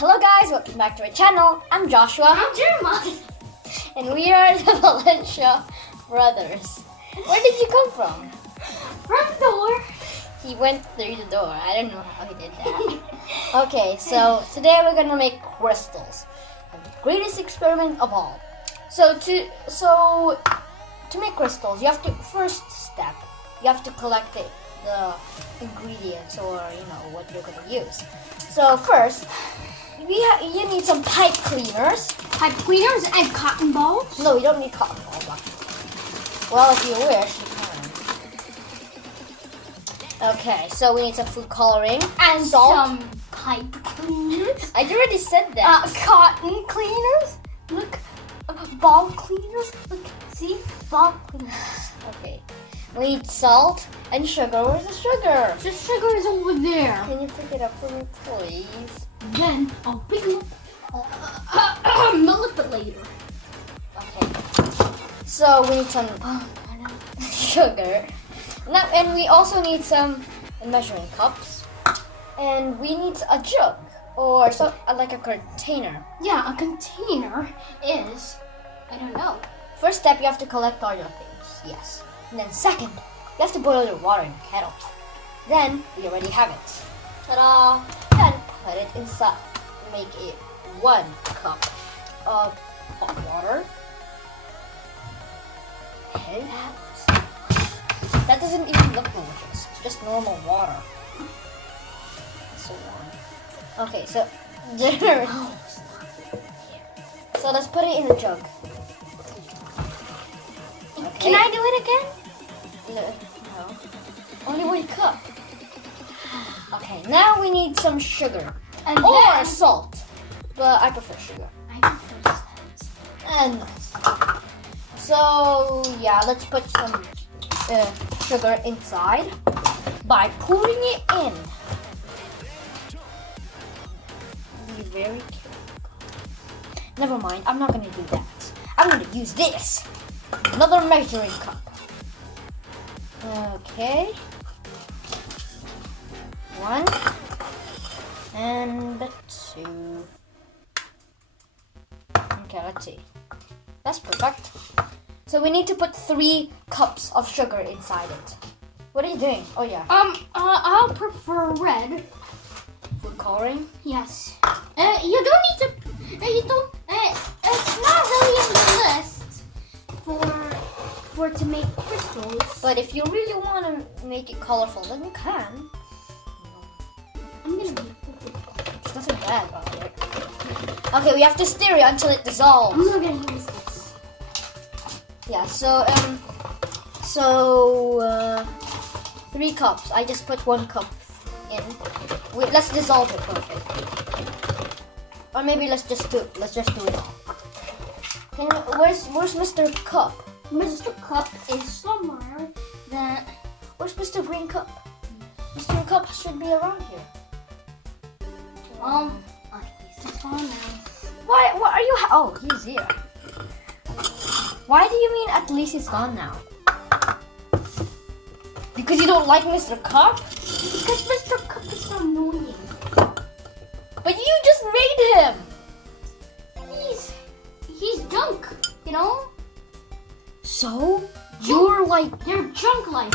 Hello guys, welcome back to our channel. I'm Joshua. I'm Jeremiah. And we are the Valencia brothers. Where did you come from? From the door. He went through the door. I don't know how he did that. Okay, so today we're gonna make crystals. The greatest experiment of all. So to make crystals, you have to you have to collect the ingredients, or what you're gonna use. So first, you need some pipe cleaners. Pipe cleaners and cotton balls? No, you don't need cotton balls. Well, if you wish, you can. Okay, so we need some food coloring and salt. Some pipe cleaners. I already said that. Cotton cleaners. Look, ball cleaners. Look, see, ball cleaners. Okay, we need salt and sugar. Where's the sugar? The sugar is over there. Can you pick it up for me, please? Then I'll pick them up. Manipulator. Okay. So we need some sugar. Now, and we also need some measuring cups. And we need a jug or like a container. Yeah, a container is, I don't know. First step, you have to collect all your things. Yes. And then second, you have to boil your water in a kettle. Then we already have it. Ta-da! Then put it inside. Make it 1 cup of hot water. Okay. That doesn't even look delicious. It's just normal water. So warm. Okay, so so let's put it in a jug. Okay. Can I do it again? No. Only 1 cup. Okay, now we need some sugar. Or salt. But I prefer sugar. I prefer salt. And so, yeah, let's put some sugar inside by pouring it in. Be very careful. Never mind, I'm not going to do that. I'm going to use this. Another measuring cup. Okay. 1 and 2. Okay, let's see. That's perfect. So we need to put 3 cups of sugar inside it. What are you doing? Oh yeah. I'll prefer red. Food coloring? Yes. You don't need to. You don't. It's not really in the list for to make crystals. But if you really want to make it colorful, then you can. I'm gonna be. There's nothing bad about it. Okay, we have to stir it until it dissolves. I'm not gonna use this. Yeah. So 3 cups. I just put 1 cup in. Let's dissolve it first. Or maybe let's just do it all. Where's Mr. Cup? Mr. Cup is somewhere that. Where's Mr. Green Cup? Mr. Cup should be around here. He's gone now. Why? What are you? Oh, he's here. Why do you mean at least he's gone now? Because you don't like Mr. Cup? Because Mr. Cup is so annoying. But you just made him. He's junk, you know? So? You're like... You're junk like.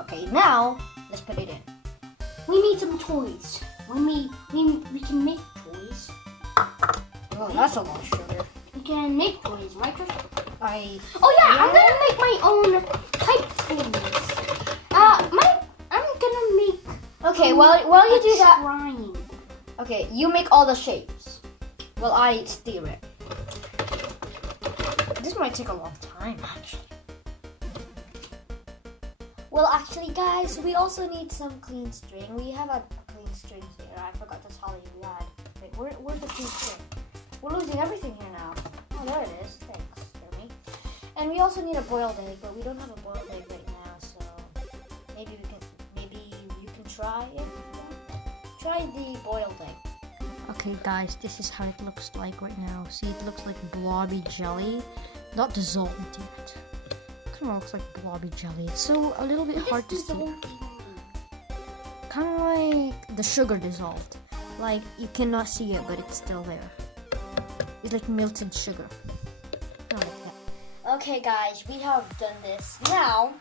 Okay, now, let's put it in. We need some toys. We can make toys. Oh, that's a lot of sugar. We can make toys, right, Chris? Oh yeah, I'm gonna make my own pipe toys. I'm gonna make... Okay, while you do that... Shrine. Okay, you make all the shapes. While I steer it. This might take a long time, actually. Well, actually, guys, we also need some clean string. We have a clean string here. I forgot to tell you that. Wait, where's the clean string? We're losing everything here now. Oh, there it is. Thanks, Jeremy. And we also need a boiled egg, but we don't have a boiled egg right now, so maybe you can try it. Try the boiled egg. Okay, guys, this is how it looks like right now. See, it looks like blobby jelly, not dissolved yet. Kind of looks like blobby jelly. It's so a little bit hard to see. Kind of like the sugar dissolved. Like, you cannot see it, but it's still there. It's like melted sugar. I like that. Okay, guys, we have done this. Now,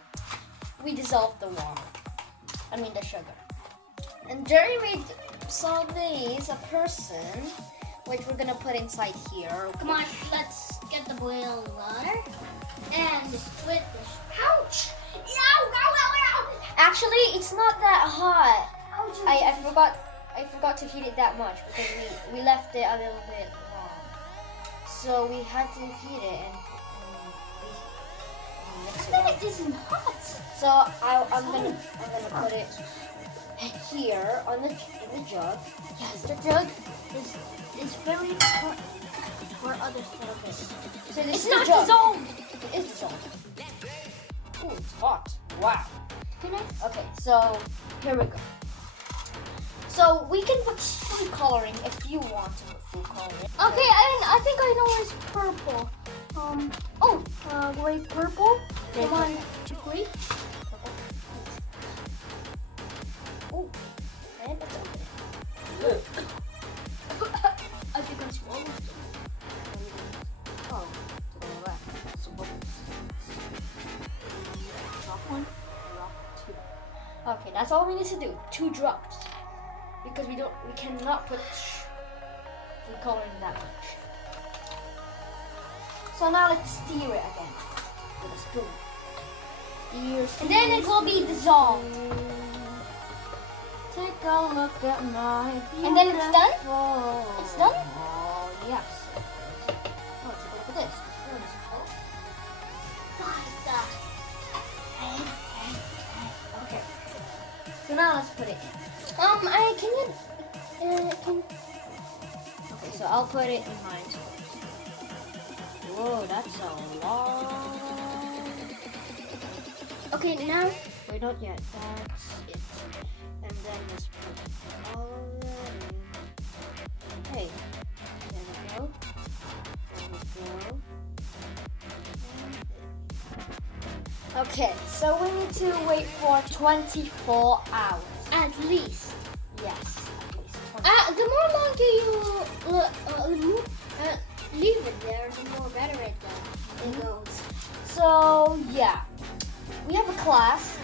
we dissolve the water. I mean, the sugar. And Jerry made some these, a person, which we're gonna put inside here. Come on, let's get the boiled water and split this. Ouch! Ow, ow, ow, ow! Actually, it's not that hot. Ouch, I forgot to heat it that much because we left it a little bit long. So we had to heat it and mix it I up. think it isn't hot. So I'm gonna put it here in the jug. Yes, the jug is very important for other service. So this It's is the not jug. dissolved. It is dissolved. Ooh, it's hot. Wow. Can I? Okay, so here we go. So we can put food coloring if you want to put food coloring. Okay, I think I know where's purple. Wait, purple? Yeah, Come on, wait. Oh, and let's open it. I think I swallowed it. Oh, to the left. So drop one, drop two. Okay, that's all we need to do. 2 drops, because we cannot put food coloring that much. So now let's stir it again with a spoon. And then it will be dissolved. Take a look at my And then it's done? beautiful- It's done? Oh, yes. Oh, let's look at this. The spoon is full. Okay. So now let's put it in. Okay, so I'll put it in mine first. Whoa, that's a lot. Okay, now. Wait, not yet. That's it. And then let's put all of that in. Hey, there we go. There we go. Okay, so we need to wait for 24 hours. At least. Yes, at least 24. The more longer you leave it there, the more better it goes. So, yeah. We have a class,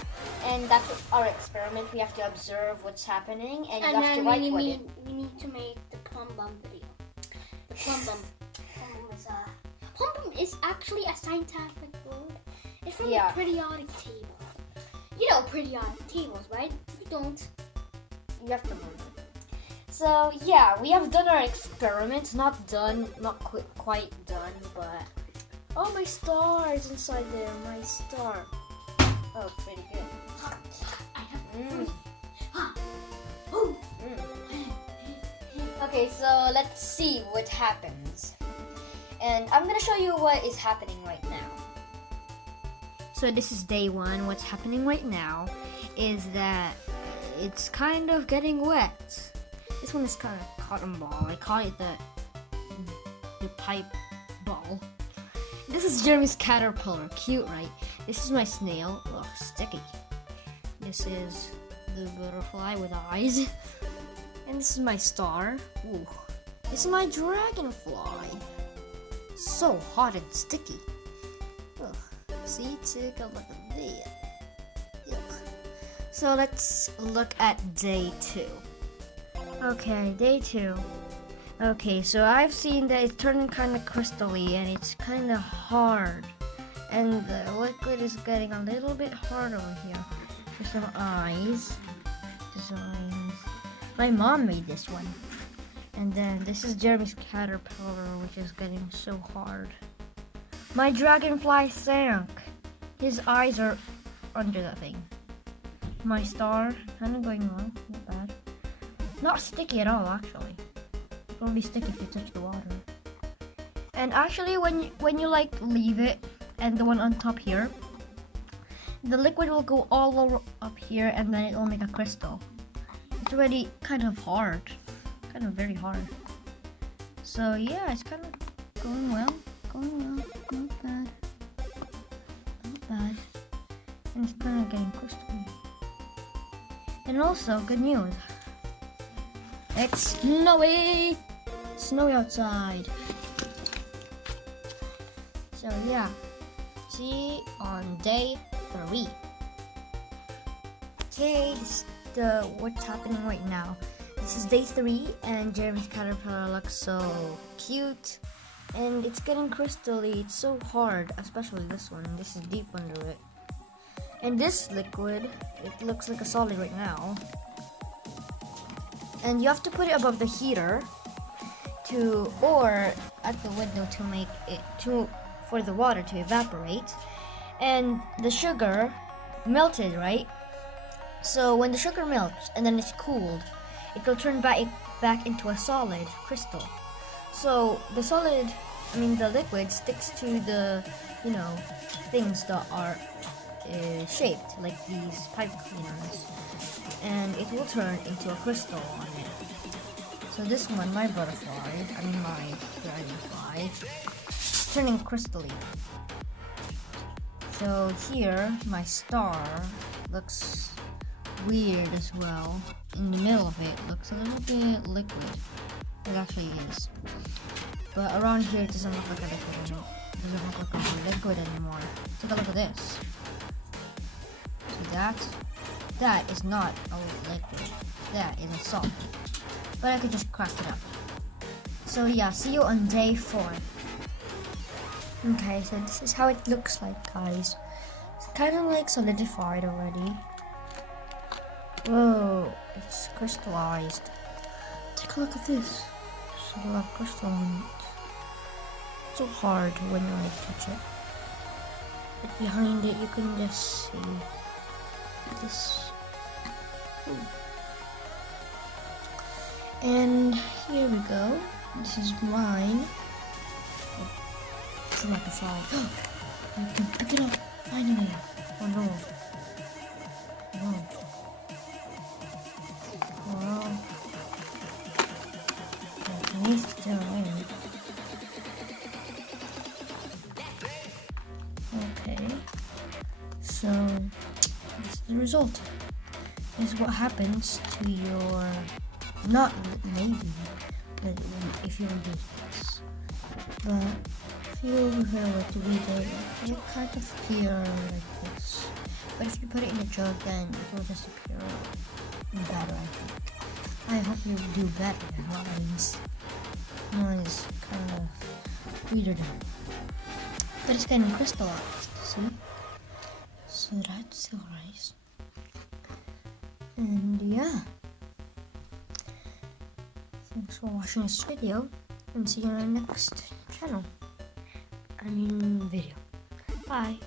and that's our experiment. We have to observe what's happening, and you have to write what it. We need to make the plum bum video. The plum bum. Plum bum is actually a scientific word. It's from the periodic table. You know periodic tables, right? If you don't, You have to learn it. So, yeah, we have done our experiment. Not done, not quite done, but... Oh, my star is inside there. My star. Oh, pretty good. I have Okay, so let's see what happens. And I'm gonna show you what is happening right now. So this is day 1. What's happening right now is that it's kind of getting wet. This one is kind of cotton ball. I call it the pipe ball. This is Jeremy's caterpillar. Cute, right? This is my snail. Ugh, sticky. This is the butterfly with eyes. And this is my star. Ooh. This is my dragonfly. So hot and sticky. Ugh. See, take a look at that. Yuck. So let's look at day 2. Okay, day 2. Okay, so I've seen that it's turning kind of crystally and it's kind of hard. And the liquid is getting a little bit hard over here. There's some eyes. Designs. My mom made this one. And then this is Jeremy's caterpillar, which is getting so hard. My dragonfly sank. His eyes are under that thing. My star, kind of going wrong, not bad. Not sticky at all, actually. It won't be sticky if you touch the water. And actually, when you like leave it, and the one on top here, the liquid will go all over up here, and then it will make a crystal. It's already kind of hard, kind of very hard. So yeah, it's kind of going well, not bad, not bad. And it's kind of getting crystal. And also, good news. It's snowy! Snowy outside. So yeah, see you on day 3. Okay, this is what's happening right now. This is day 3 and Jeremy's caterpillar looks so cute. And it's getting crystally. It's so hard, especially this one. This is deep under it. And this liquid, it looks like a solid right now. And you have to put it above the heater or at the window to make it for the water to evaporate. And the sugar melted, right? So when the sugar melts and then it's cooled, it will turn back into a solid crystal. So the liquid sticks to the, things that are shaped like these pipe cleaners, and it will turn into a crystal on it. So this one, my dragonfly, is turning crystally. So here, my star looks weird as well. In the middle of it looks a little bit liquid. It actually is. But around here, it doesn't look like a liquid anymore. It doesn't look like a liquid anymore. Take a look at this. See that? That is not a liquid. That is a solid. But I could just crack it up. So yeah, see you on day 4. Okay, so this is how it looks like, guys. It's kind of like solidified already. Whoa, it's crystallized. Take a look at this. There's a lot of crystal on it. It's so hard when you touch it. But behind it, you can just see this. Ooh. And here we go. This is mine. It's like a solid. I can pick it up finally. Oh no. No. Well, it needs to turn in. Okay. So this is the result. This is what happens to your, not maybe, but if you do this. But if you were to read it, it will kind of appear like this. But if you put it in a jug, then it will just appear better, I think. I hope you do better than mine. Mine is kind of weirder. But it's getting crystallized, see? So that's alright. And yeah. Thanks for watching this video. And see you on the next video. Bye.